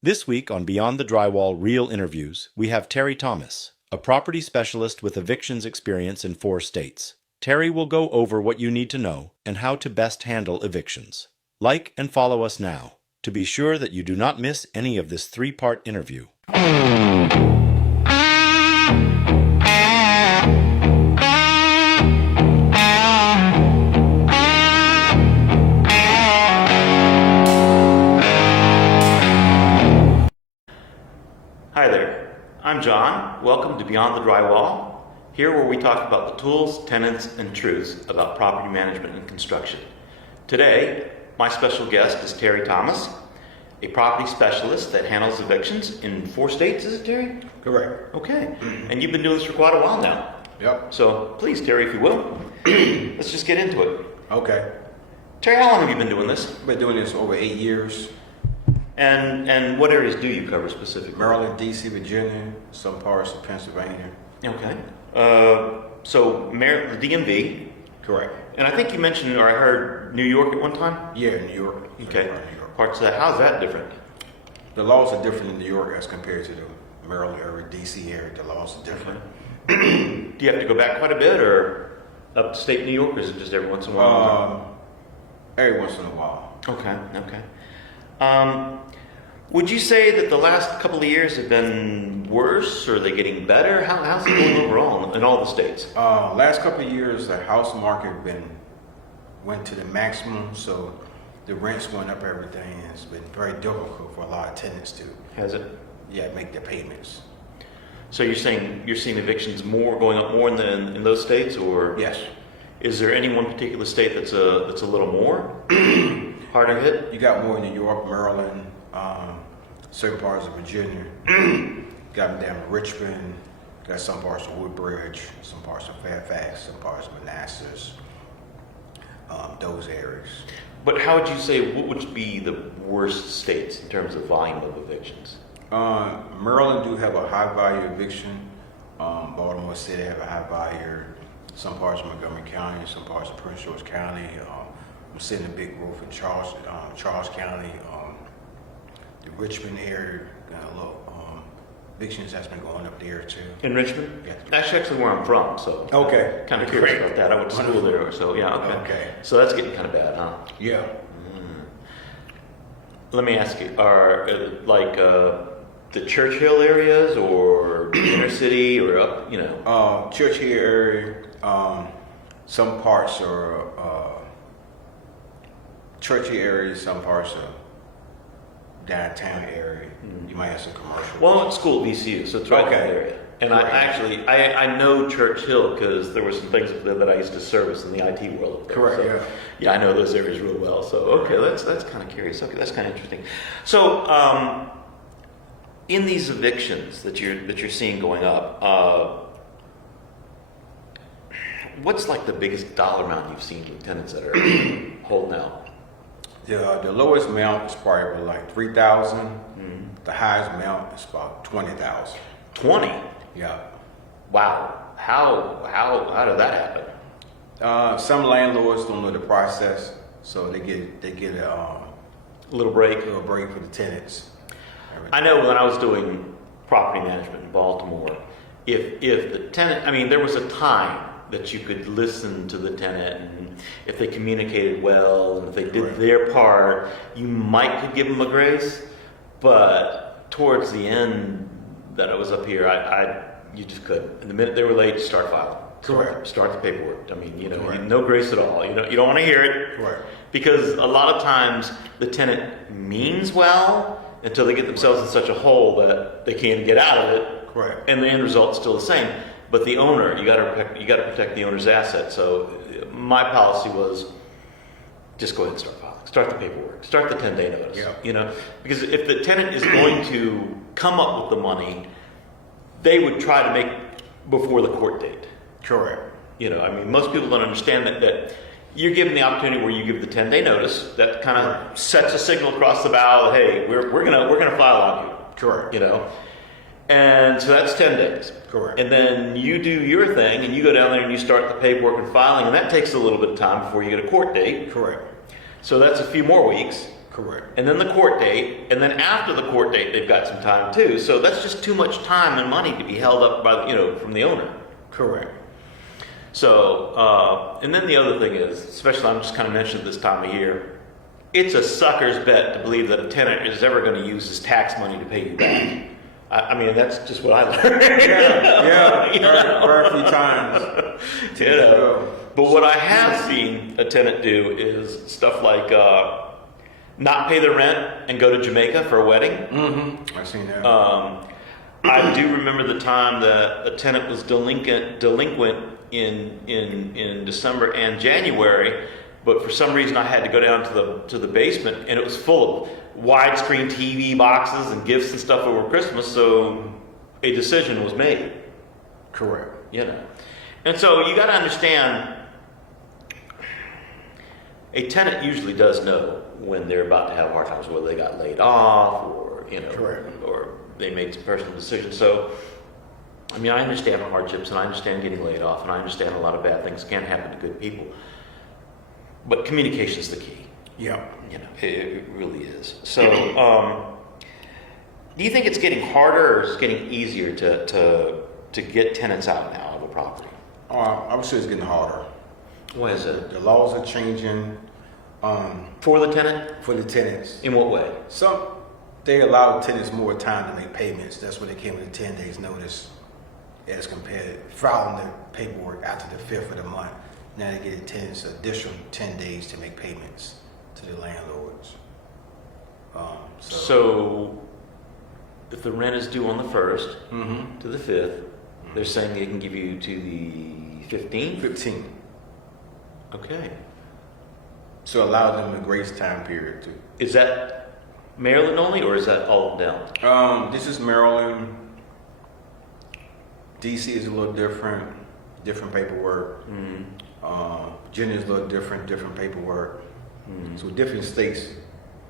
This week on Beyond the Drywall Real Interviews, we have Terry Thomas, a property specialist with evictions experience in 4 states. Terry will go over what you need to know and how to best handle evictions. Like and follow us now to be sure that you do not miss any of this 3-part interview. Hi there, I'm John. Welcome to Beyond the Drywall, here where we talk about the tools, tenants, and truths about property management and construction. Today, my special guest is Terry Thomas, a property specialist that handles evictions in 4 states, is it, Terry? Correct. Okay, and you've been doing this for quite a while now. Yep. So please, Terry, if you will, let's just get into it. Okay. Terry, how long have you been doing this? I've been doing this over 8 years. And what areas do you cover specifically? Maryland, D.C., Virginia, some parts of Pennsylvania. Okay. So the DMV. Correct. And I think you mentioned, or I heard New York at one time? Yeah, New York. Okay. New York. Parts of that. How's that different? The laws are different in New York as compared to the Maryland area, D.C. area. The laws are different. Do you have to go back quite a bit, or upstate New York, or is it just every once in a while? Every once in a while. Okay. Would you say that the last couple of years have been worse, or are they getting better? How's it going overall in all the states? Last couple of years, the house market went to the maximum, so the rents went up, everything, and it's been very difficult for a lot of tenants to make their payments. So you're seeing evictions going up more in those states, or Yes. is there any one particular state that's a little more harder hit? You got more in New York, Maryland, certain parts of Virginia. Got them down to Richmond. Got some parts of Woodbridge, some parts of Fairfax, some parts of Manassas. Those areas. But how would you say, what would be the worst states in terms of volume of evictions? Maryland do have a high value eviction. Baltimore City have a high value. Some parts of Montgomery County, some parts of Prince George County. I'm seeing a big growth in Charles County. The Richmond area, evictions has been going up there too. In Richmond? Yeah. That's actually where I'm from, so Okay. kind of curious about that. I went to school there, so yeah, okay. So that's getting kind of bad, huh? Yeah. Let me ask you, are the Churchill areas or inner city or up, Churchill area, some parts are Churchill area, some parts are downtown area. You might have some commercial. Well, I went to school at VCU, so it's right in that area. And I know Churchill because there were some things up there that I used to service in the IT world up there. Correct, so, yeah, I know those areas real well. So, okay, that's kind of curious. Okay, that's kind of interesting. So, in these evictions that you're seeing going up, what's like the biggest dollar amount you've seen from tenants that are holding out? The lowest amount is probably like $3,000. The highest amount is about $20,000. 20? Yeah. Wow. How did that happen? Some landlords don't know the process, so they get a little break. little break for the tenants. I know when I was doing property management in Baltimore, if the tenant, there was a time that you could listen to the tenant, and if they communicated well, and if they did their part, you might could give them a grace. But towards the end that I was up here, you just couldn't. And the minute they were late, you start filing. Correct. Start the paperwork. No grace at all. You don't want to hear it. Correct. Because a lot of times the tenant means well until they get themselves in such a hole that they can't get out of it. Correct. And the end result's still the same. But the owner, you got to protect the owner's asset. So my policy was just go ahead and start filing. Start the paperwork. Start the 10-day notice. Yeah. Because if the tenant is going to come up with the money, they would try to make before the court date. Correct. Most people don't understand that you're given the opportunity where you give the 10-day notice. That kind of sets a signal across the bow that, hey, we're gonna file on you. Correct. And so that's 10 days. Correct. And then you do your thing, and you go down there and you start the paperwork and filing, and that takes a little bit of time before you get a court date. Correct. So that's a few more weeks. Correct. And then the court date, and then after the court date, they've got some time too. So that's just too much time and money to be held up by, from the owner. Correct. So, and then the other thing is, especially I'm just kind of mentioning this time of year, it's a sucker's bet to believe that a tenant is ever going to use his tax money to pay you back. I mean, that's just what I learned. Yeah, very few times. But what I have seen a tenant do is stuff like not pay their rent and go to Jamaica for a wedding. Mm-hmm. I've seen that. I do remember the time that a tenant was delinquent in December and January, but for some reason I had to go down to the basement, and it was full of widescreen TV boxes and gifts and stuff over Christmas. So a decision was made. Correct. And so you got to understand, a tenant usually does know when they're about to have hard times, whether they got laid off or Correct. or they made some personal decisions. So, I mean, I understand the hardships, and I understand getting laid off, and I understand a lot of bad things can happen to good people. But communication is the key. Yeah. It really is. So, do you think it's getting harder or it's getting easier to get tenants out now of a property? I would say it's getting harder. Why is it? The laws are changing For the tenant? for the tenants. In what way? They allow tenants more time to make payments. That's where they came with a 10 days notice as compared to filing the paperwork after the 5th of the month. Now they get tenants additional 10 days to make payments to the landlords. So, if the rent is due on the 1st Mm-hmm. to the 5th, they're saying they can give you to the 15th? 15. Okay. So allow them a grace time period too. Is that Maryland only, or is that all down? This is Maryland. DC is a little different paperwork. Virginia is a little different paperwork. So different states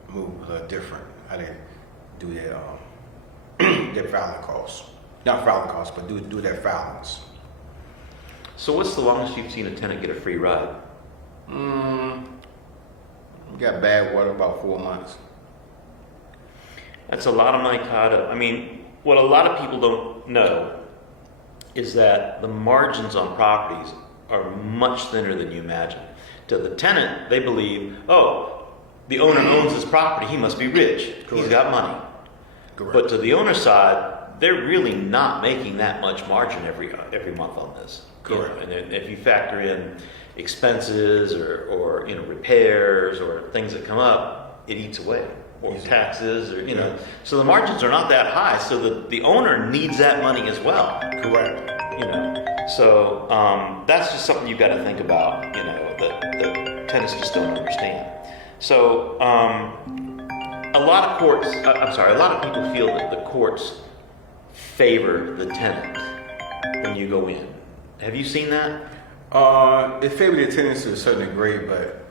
move a little different. How they do their filing costs. Not filing costs, but do their filings. So what's the longest you've seen a tenant get a free ride? We got bad water about 4 months. That's a lot of money caught up. I mean, what a lot of people don't know is that the margins on properties are much thinner than you imagine. To the tenant, they believe, the owner owns this property, he must be rich. He's Correct. got money. Correct. But to the owner side, they're really not making that much margin every month on this. Correct. And if you factor in expenses or repairs or things that come up, it eats away. Or Easy. taxes, or so the margins are not that high. So the owner needs that money as well. Correct. So that's just something you've got to think about. That tenants just don't understand. So a lot of people feel that the courts favor the tenant when you go in. Have you seen that? It favors the tenants to a certain degree, but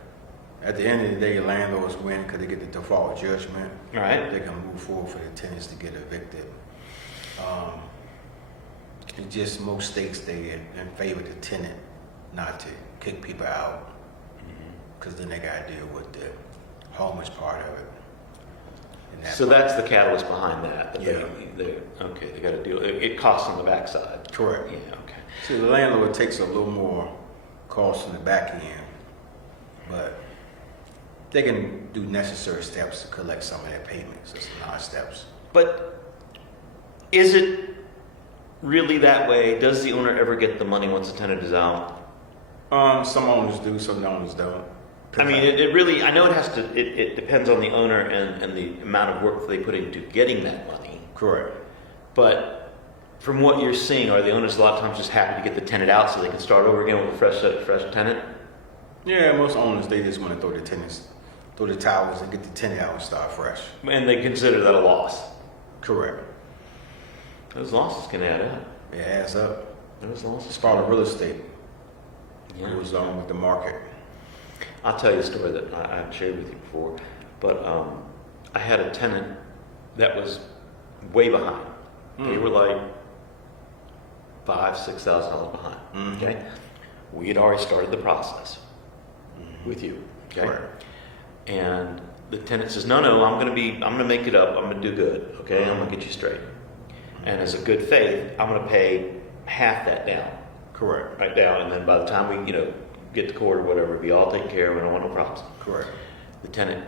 at the end of the day, landlords win because they get the default judgment. Right. They can move forward for the tenants to get evicted. It's just most states they in favor the tenant not to kick people out because then they got to deal with the homeless part of it. And So that's the catalyst behind that. Yeah. They got to deal. It costs on the backside. correct. Yeah. Okay. So the landlord takes a little more cost on the back end, but they can do necessary steps to collect some of their payments. It's non-steps. But is it really that way? Does the owner ever get the money once the tenant is out? Some owners do, some owners don't. I mean, it really, I know it has to, it depends on the owner and the amount of work that they put into getting that money. Correct. But from what you're seeing, are the owners a lot of times just happy to get the tenant out so they can start over again with a fresh tenant? Yeah, most owners, they just want to throw the towels and get the tenant out and start fresh. And they consider that a loss. Correct. Those losses can add up. It adds up. Those losses. It's part of real estate. Yeah. It goes on with the market. I'll tell you a story that I've shared with you before, but I had a tenant that was way behind. They were like $5,000-6,000 behind. Okay, we had already started the process with you. Okay, Correct. and the tenant says, no, I'm gonna make it up. I'm gonna do good. Okay, I'm gonna get you straight. And as a good faith, I'm gonna pay half that down. Correct. Right down, and then by the time we, get to court or whatever, it'll be all taken care of. We don't want no problems. Correct. The tenant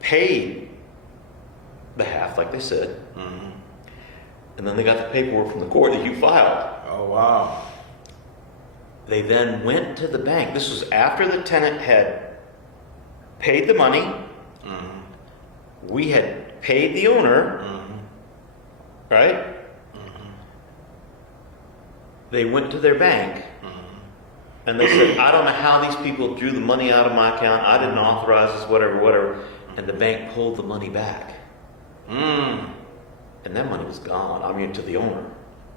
paid the half, like they said, Mm-hmm. and then they got the paperwork from the court that you filed. Oh, wow. They then went to the bank. This was after the tenant had paid the money. Mm-hmm. We had paid the owner, Mm-hmm. right? Mm-hmm. They went to their bank Mm-hmm. and they said, I don't know how these people drew the money out of my account. I didn't authorize this, whatever. And the bank pulled the money back. Mm. And that money was gone. I mean, to the owner.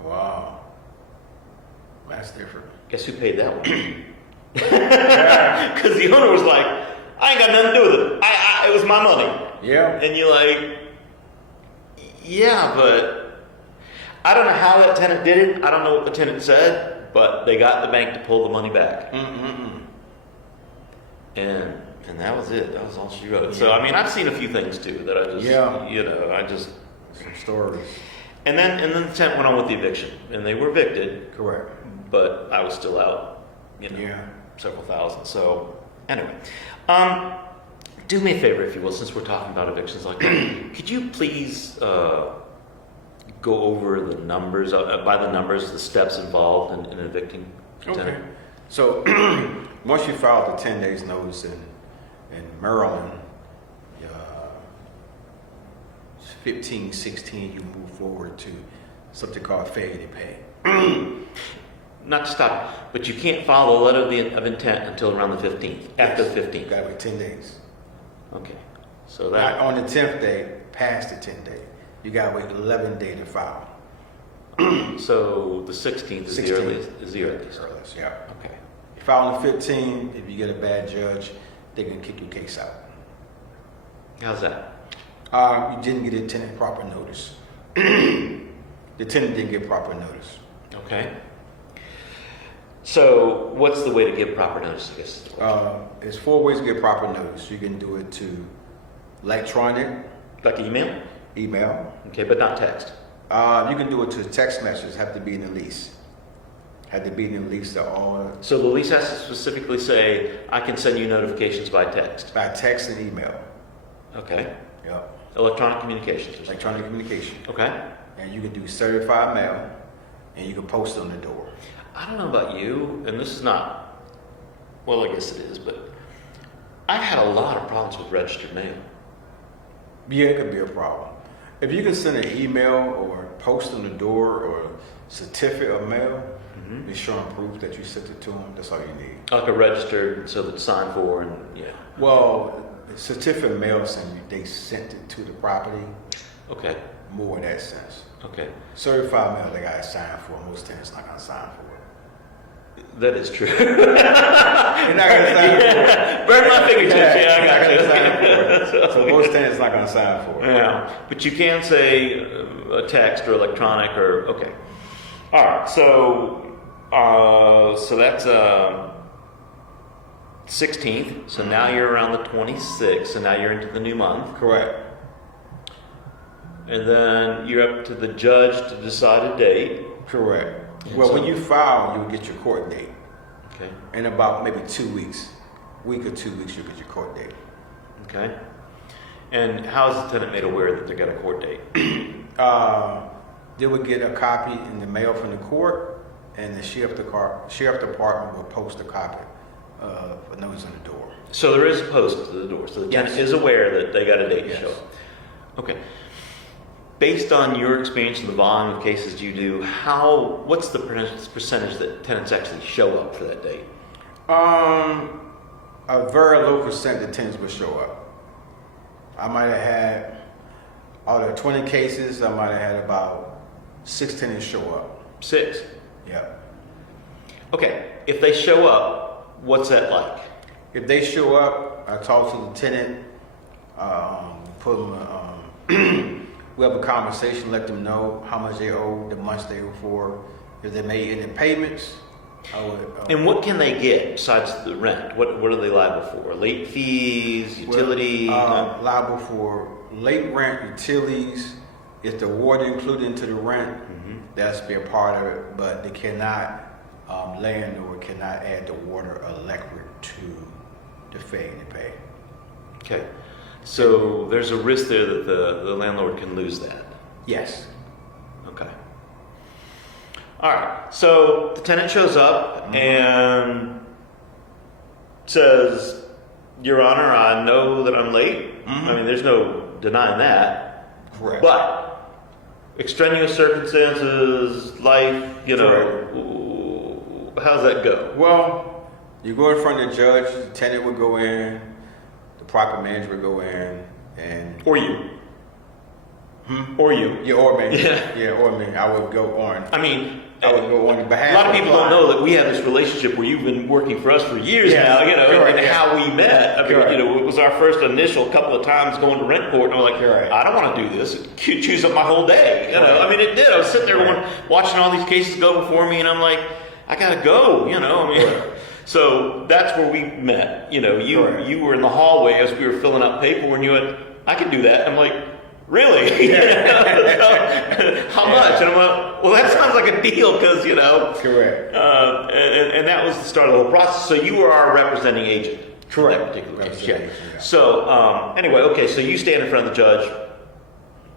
Wow. That's different. Guess who paid that one? Because the owner was like, I ain't got nothing to do with it. It was my money. Yeah. And you're like, yeah, but I don't know how that tenant did it. I don't know what the tenant said, but they got the bank to pull the money back. Mm-mm-mm. And that was it. That was all she wrote. So, I mean, I've seen a few things too that I just, Some stories. And then the tenant went on with the eviction, and they were evicted, Correct. but I was still out, Yeah. several thousand. So anyway, do me a favor, if you will, since we're talking about evictions like that. Could you please go over the numbers, by the numbers, the steps involved in evicting a Okay. tenant? So once you file the 10 days notice in Maryland, 15, 16, you move forward to something called failure to pay. Not to stop, but you can't file a letter of intent until around the 15th, after the You 15th. gotta wait 10 days. Okay, so Not that, on the 10th day, past the 10th day. You gotta wait 11 days to file. so the 16th is the 16th. earliest, Earliest, yeah. Okay. You file on the 15th, if you get a bad judge, they can kick your case out. How's that? You didn't get a tenant proper notice. The tenant didn't get proper notice. Okay. So what's the way to give proper notice, I guess? is the question. There's 4 ways to get proper notice. You can do it to electronic, Like email? email. Okay, but not text. You can do it to text messages, have to be in the lease. Have to be in the lease to all, So the lease has to specifically say, I can send you notifications by text. by text and email. Okay. Yep. Electronic communications or something. Electronic communication. Okay. And you can do certified mail, and you can post it on the door. I don't know about you, and this is not, well, I guess it is, but I've had a lot of problems with registered mail. Yeah, it could be a problem. If you can send an email or post on the door or certificate of mail, be showing proof that you sent it to them, that's all you need. Like a registered, so that's signed for, and yeah. Well, the certificate of mail saying they sent it to the property, Okay. more in that sense. Okay. Certified mail, they got to sign for. Most tenants not going to sign for it. That is true. You're not going to sign for it. Burn my fingertips. Yeah, I You're not got gonna sign for you. it. So most tenants not going to sign for it. Yeah, but you can say a text or electronic or okay. All right, so that's 16th. So now you're around the 26th. So now you're into the new month, Correct. and then you're up to the judge to decide a date. Correct. And Well, so- when you file, you'll get your court date. Okay. In about maybe 2 weeks. Week or 2 weeks, you'll get your court date. Okay. And how is the tenant made aware that they got a court date? They would get a copy in the mail from the court, and the sheriff department will post a copy for notice on the door. So there is a post to the door. So the tenant is aware that they got a date to Yes. show up. Okay. Based on your experience in the volume of cases you do, what's the percentage that tenants actually show up for that date? A very low percent of tenants will show up. I might have had, out of 20 cases, I might have had about 6 tenants show up. 6. Yeah. Okay. If they show up, what's that like? If they show up, I talk to the tenant, put them, we have a conversation, let them know how much they owe, the months they owe for, if they made any payments, I would. And what can they get besides the rent? What are they liable for? Late fees, utility? Liable for late rent, utilities. If the water included into the rent, that's be a part of it. But they cannot, landlord cannot add the water or electric to the fee they pay. Okay. So there's a risk there that the landlord can lose that. Yes. Okay. All right. So the tenant shows up and says, "Your Honor, I know that I'm late." I mean, there's no denying that. Correct. But extraneous circumstances, life, how's that go? Well, you go in front of the judge, the tenant would go in, the property manager would go in, and... Or you. Or you. Yeah, or me. Yeah. Or me. I would go on. I mean, I would go on behalf a lot of the people don't client. know that we have this relationship where you've been working for us for years Yes, now, correct, and yeah. how we met. I mean, Correct. it was our first initial couple of times going to rent court, and we're like, Correct. I don't want to do this. It chews up my whole day. I mean, it did. I was sitting there watching all these cases go before me, and I'm like, I gotta go. So that's where we met. Correct. You were in the hallway as we were filling out paperwork, and you went, I can do that. I'm like, really? How much? And I'm like, well, that sounds like a deal because, Correct. and that was the start of the whole process. So you were our representing agent. Correct. In that particular case. Representing Yeah. agent, yeah. So anyway, okay. So you stand in front of the judge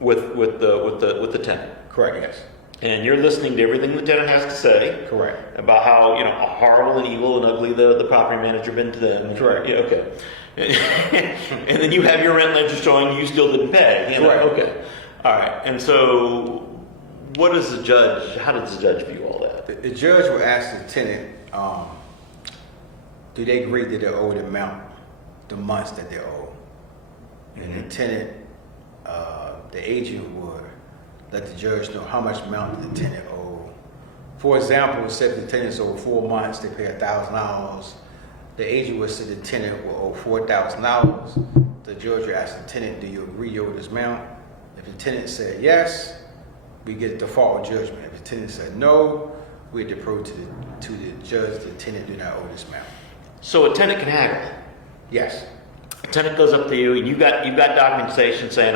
with the tenant, Correct, yes. and you're listening to everything the tenant has to say. Correct. About how horrible and evil and ugly the property manager been to them. Correct. Yeah. Okay. And then you have your rent ledger showing you still didn't pay. Correct. Okay. All right. And so, how does the judge view all that? The judge will ask the tenant, do they agree that they owe the amount, the months that they owe? And the tenant, the agent would let the judge know how much amount the tenant owed. For example, say if the tenant's owed 4 months, they pay $1,000. The agent would say the tenant will owe $4,000. The judge will ask the tenant, do you agree you owe this amount? If the tenant said yes, we get a default judgment. If the tenant said no, we approach to the judge, the tenant do not owe this amount. So a tenant can haggle. Yes. A tenant goes up to you, and you got documentation saying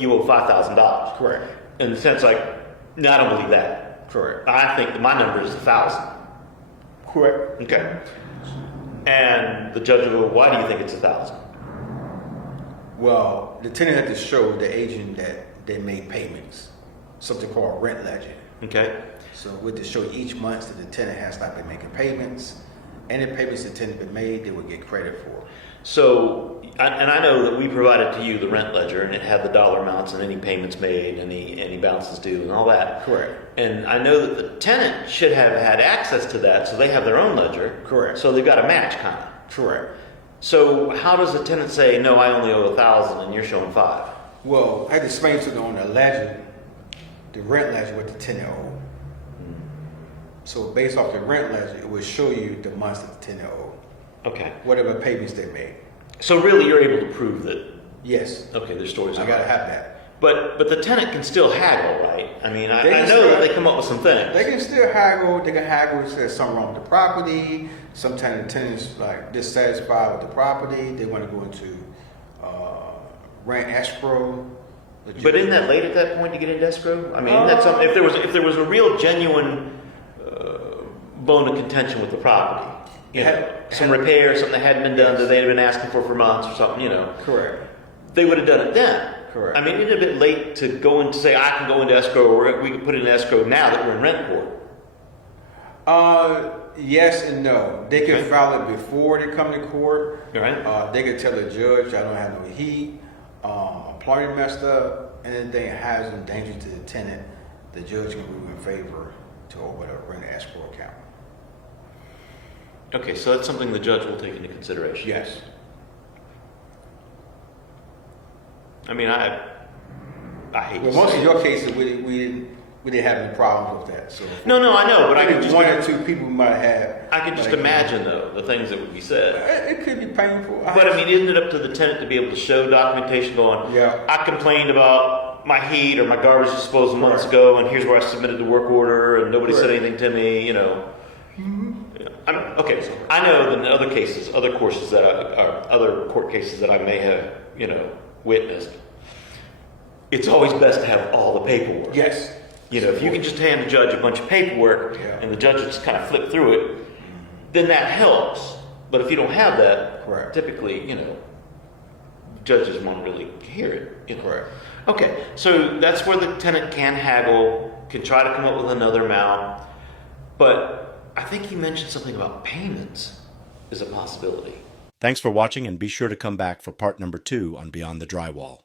you owe $5,000. Correct. And the tenant's like, no, I don't believe that. Correct. I think that my number is 1,000. Correct. Okay. And the judge will go, why do you think it's 1,000? Well, the tenant had to show the agent that they made payments, something called rent ledger. Okay. So with to show each month that the tenant has not been making payments, any payments the tenant been made, they would get credit for. So, and I know that we provided to you the rent ledger, and it had the dollar amounts and any payments made, any balances due, and all that. Correct. And I know that the tenant should have had access to that, so they have their own ledger. Correct. So they've got a match, kind of. Correct. So how does the tenant say, no, I only owe 1,000, and you're showing 5? Well, I had to explain to them on the ledger, the rent ledger, what the tenant owed. So based off the rent ledger, it would show you the months that the tenant owed, Okay. whatever payments they made. So really, you're able to prove that. Yes. Okay, their stories. I gotta have that. But the tenant can still haggle, right? I mean, I They can know that still- they come up with some things. They can still haggle. They can haggle if there's something wrong with the property. Sometimes the tenants like dissatisfied with the property. They want to go into rent escrow. But isn't that late at that point to get into escrow? I mean, isn't that something? If there was a real genuine bone of contention with the property, some repair, something that hadn't been done that they had been asking for months or something, Correct. they would have done it then. Correct. I mean, isn't it a bit late to go and say I can go into escrow, or we can put it in escrow now that we're in rent court? Yes and no. They can Okay. file it before they come to court. All right. They can tell the judge, I don't have no heat, plumbing messed up, anything that has in danger to the tenant, the judge can rule in favor to open a rent escrow account. Okay, so that's something the judge will take into consideration. Yes. I mean, I hate Well, to most say of it. your cases, we didn't have any problems with that. So No, I know, but I could just one or two people might have. I could just imagine though the things that would be said. It could be painful. But I mean, isn't it up to the tenant to be able to show documentation going, Yeah. I complained about my heat or my garbage disposal months Correct. ago, and here's where I submitted the work order, and nobody said Correct. anything to me, Mm-hmm. Okay, I know in other cases, other courses that other court cases that I may have, witnessed, it's always best to have all the paperwork. Yes. If you can just hand the judge a bunch of paperwork and the judge will just kind of flip through it, then that helps. But if you don't have that, Correct. typically, judges won't really hear it. Correct. Okay, so that's where the tenant can haggle, can try to come up with another amount. But I think you mentioned something about payments is a possibility. Thanks for watching, and be sure to come back for part number 2 on Beyond the Drywall.